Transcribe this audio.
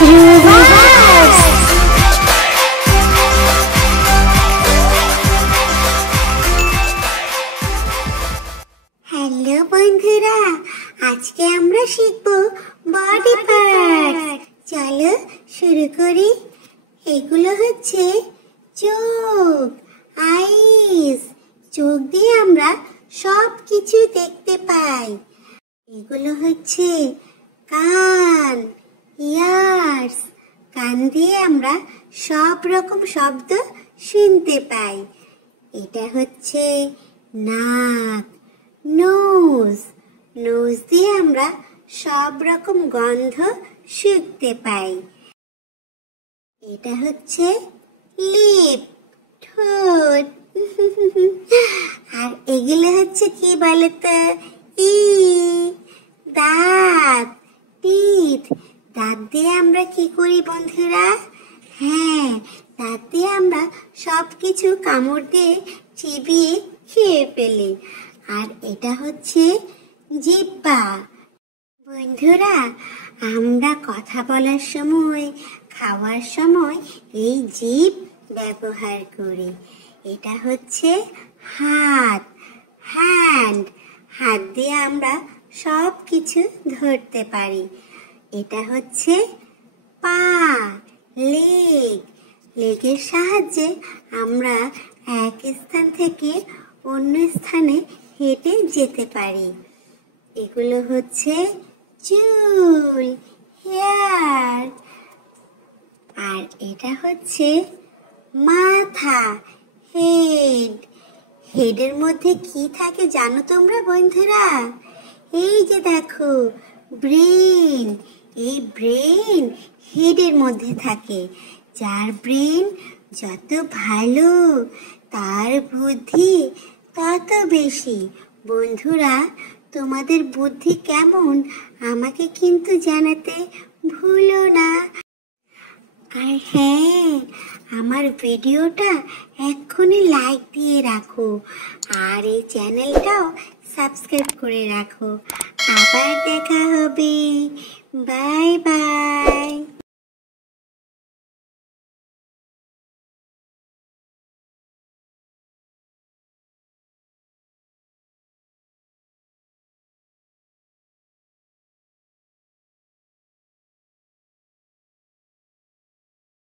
Rubas! Hello বন্ধুরা, আজকে আমরা শিখবো বডি পার্টস। চলো শুরু করি। এগুলো হচ্ছে চোখ, আইস। চোখ দিয়ে আমরা সব কিছু দেখতে পাই। এগুলো হচ্ছে কান, ইয়ার্স। কান দিয়ে আমরা সব রকম শব্দ শুনতে পাই। এটা হচ্ছে নাক, নোজ। নোজ দিয়ে আমরা সব রকম গন্ধ শুঁকতে পাই। এটা হচ্ছে লিপ, ঠোঁট। আর এগুলো হচ্ছে কি বলতো? দাঁত, টিথ। দাঁত দিয়ে আমরা কি করি বন্ধুরা? হ্যাঁ, দাঁত দিয়ে আমরা সবকিছু কামড় দিয়ে চিবিয়ে খেয়ে ফেলি। আর এটা হচ্ছে জিহ্বা। বন্ধুরা, আমরা কথা বলার সময়, খাওয়ার সময় এই জিভ ব্যবহার করি। এটা হচ্ছে হাত, হ্যান্ড। হাত দিয়ে আমরা সব কিছু ধরতে পারি। এটা হচ্ছে পা, লেগ। লেগের সাহায্যে আমরা এক স্থান থেকে অন্য স্থানে হেঁটে যেতে পারি। এগুলো হচ্ছে চুল, হেয়ার। আর এটা হচ্ছে মাথা, হেড। হেডের মধ্যে কি থাকে জানো তোমরা বন্ধুরা? এই যে দেখো, ব্রেন। এই ব্রেন হেডের মধ্যে থাকে। যার ব্রেন যত ভালো, তার বুদ্ধি তত বেশি। বন্ধুরা, তোমাদের বুদ্ধি কেমন আমাকে কিন্তু জানাতে ভুলো না। আর হ্যাঁ, আমার ভিডিওটা এক্ষুনি লাইক দিয়ে রাখো। আর এই চ্যানেলটাও সাবস্ক্রাইব করে রাখো। আবার দেখা হবে। Bye bye.